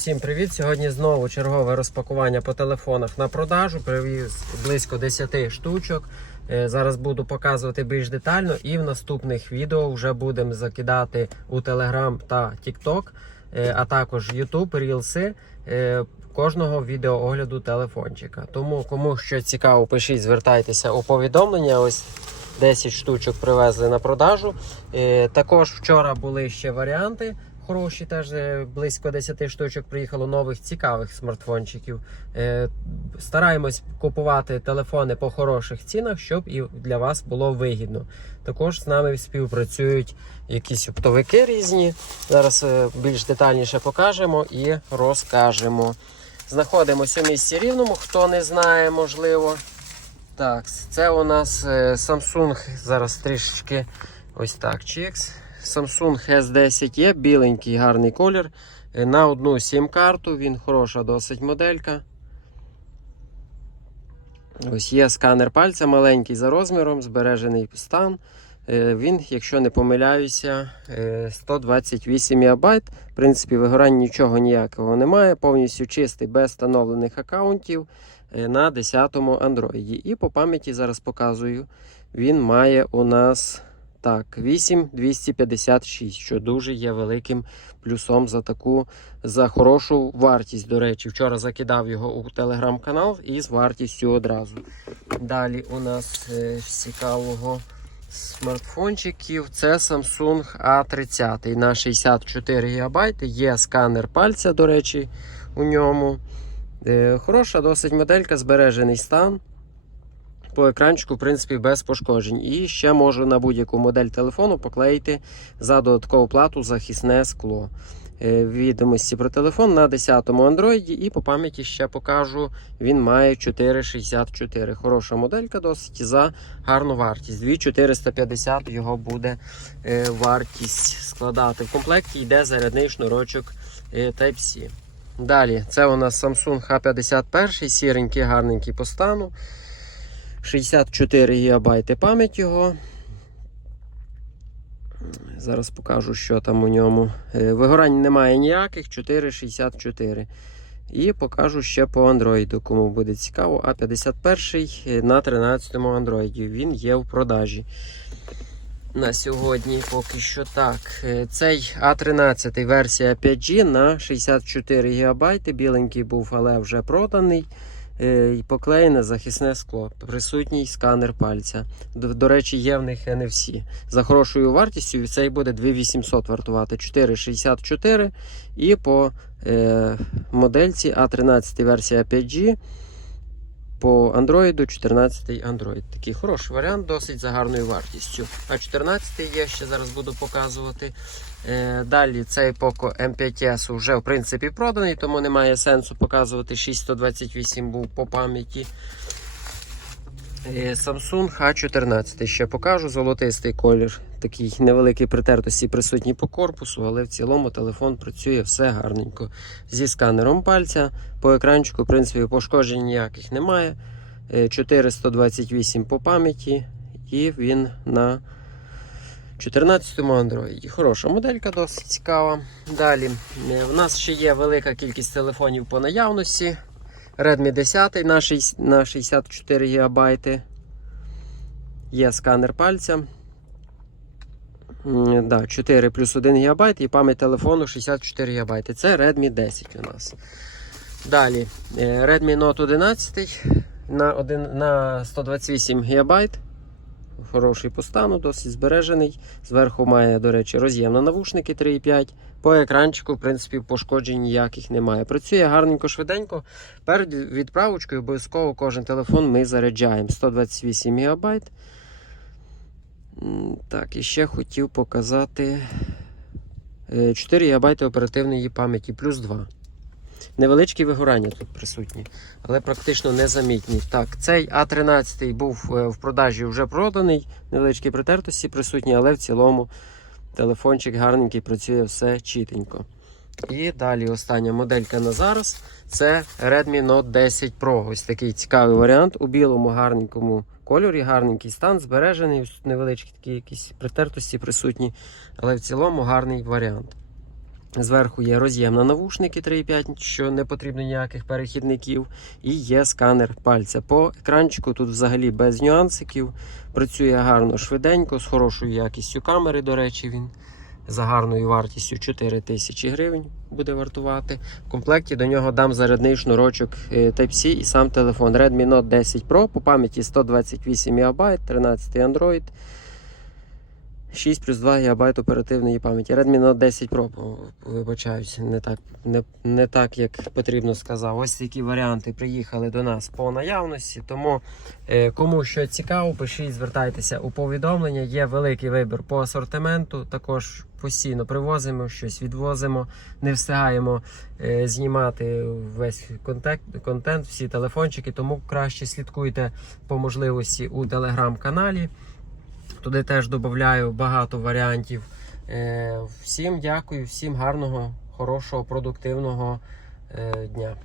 Всім привіт! Сьогодні знову чергове розпакування по телефонах на продажу. Привіз близько 10 штучок. Е, Зараз буду показувати більш детально, і в наступних відео вже будемо закидати у Telegram та TikTok, е, а також YouTube, Reels е, кожного відеоогляду телефончика. Тому кому що цікаво, пишіть, звертайтеся у повідомлення. Ось 10 штучок привезли на продажу. Також вчора були ще варіанти. Хороші, теж е, близько 10 штучок приїхало нових цікавих смартфончиків. Е, Стараємось купувати телефони по хороших цінах, щоб і для вас було вигідно. Також з нами співпрацюють якісь оптовики різні. Зараз е, більш детальніше покажемо і розкажемо. Знаходимося у місті рівному, хто не знає, можливо. Так, це у нас Samsung. Зараз трішечки ось так. Чікс. Samsung S10 e біленький гарний колір. Е, На одну сім-карту. Він хороша досить моделька. Ось є сканер пальця, маленький за розміром, збережений стан. Е, Він, якщо не помиляюся, е, 128 МБ. В принципі, вигорань нічого ніякого немає. Повністю чистий, без встановлених аккаунтів е, на 10-му Android. І по пам'яті зараз показую. Він має у нас так, 8256, що дуже є великим плюсом за таку за хорошу вартість. До речі, вчора закидав його у телеграм-канал і з вартістю одразу. Далі у нас е, цікавого смартфончиків це Samsung A30 на 64 ГБ. Є сканер пальця, до речі, у ньому. Е, Хороша досить моделька, збережений стан. По екранчику, в принципі, без пошкоджень. І ще можу на будь-яку модель телефону поклеїти за додаткову плату захисне скло. Е, Відомості про телефон на 10-му Android і по пам'яті ще покажу. Він має 464. Хороша моделька досить за гарну вартість. 2450 його буде е, вартість складати. В комплекті йде зарядний шнурочок е, Type-C. Далі, це у нас Samsung A51, сіренький, гарненький по стану. 64 ГБ пам'ять його. Зараз покажу, що там у ньому. Е, Вигорань немає ніяких, 4,64. І покажу ще по Android, кому буде цікаво. А51 на 13-му Android. Він є в продажі. На сьогодні поки що так. Е, Цей А13 версія 5G на 64 ГБ. Біленький був, але вже проданий. Е, і поклеєне захисне скло, присутній сканер пальця. До, до речі, є в них NFC. За хорошою вартістю цей буде 2800 вартувати 4,64 і по е, модельці А13 версія 5G. По Android 14 Android. Такий хороший варіант, досить за гарною вартістю. А 14 є, ще зараз буду показувати. Е, далі цей Poco M5S вже в принципі проданий, тому немає сенсу показувати 6128 був по пам'яті. Е, Samsung A14 ще покажу. Золотистий колір. Такий невеликий притертості присутній по корпусу, але в цілому телефон працює все гарненько. Зі сканером пальця. По екранчику, в принципі, пошкоджень ніяких немає. Е, 428 по пам'яті, і він на 14-му Android. Хороша моделька, досить цікава. Далі е, в нас ще є велика кількість телефонів по наявності. Redmi 10 на 64 ГБ. Є сканер пальця. Да, 4 плюс 1 ГБ і пам'ять телефону 64 ГБ. Це Redmi 10 у нас. Далі е, Redmi Note 11 на, один, на 128 ГБ. Хороший по стану, досить збережений. Зверху має, до речі, роз'єм на навушники 3,5. По екранчику, в принципі, пошкоджень ніяких немає. Працює гарненько, швиденько. Перед відправочкою обов'язково кожен телефон ми заряджаємо 128 МБ. Так, і ще хотів показати е, 4 ГБ оперативної пам'яті, плюс 2. Невеличкі вигорання тут присутні, але практично незамітні. Так, цей А13 був е, в продажі вже проданий, невеличкі притертості присутні, але в цілому телефончик гарненький, працює все чітенько. І далі остання моделька на зараз це Redmi Note 10 Pro. Ось такий цікавий варіант у білому гарненькому кольорі, гарненький стан, збережений, невеличкі такі якісь притертості присутні, але в цілому гарний варіант. Зверху є роз'єм на навушники 3.5, що не потрібно ніяких перехідників. І є сканер пальця. По екранчику тут взагалі без нюансиків. Працює гарно, швиденько, з хорошою якістю камери, до речі, він за гарною вартістю 4 тисячі гривень буде вартувати. В комплекті до нього дам зарядний шнурочок е, Type-C і сам телефон Redmi Note 10 Pro по пам'яті 128 МБ, 13 Android. 6 плюс 2 ГБ оперативної пам'яті. Redmi Note 10 Pro, вибачаюсь, не так, не, не так, як потрібно сказав. Ось такі варіанти приїхали до нас по наявності. Тому е, кому що цікаво, пишіть, звертайтеся у повідомлення. Є великий вибір по асортименту. Також постійно привозимо щось, відвозимо, не встигаємо е, знімати весь контент, контент, всі телефончики. Тому краще слідкуйте по можливості у телеграм-каналі. Туди теж додаю багато варіантів. Е, Всім дякую, всім гарного, хорошого, продуктивного е, дня.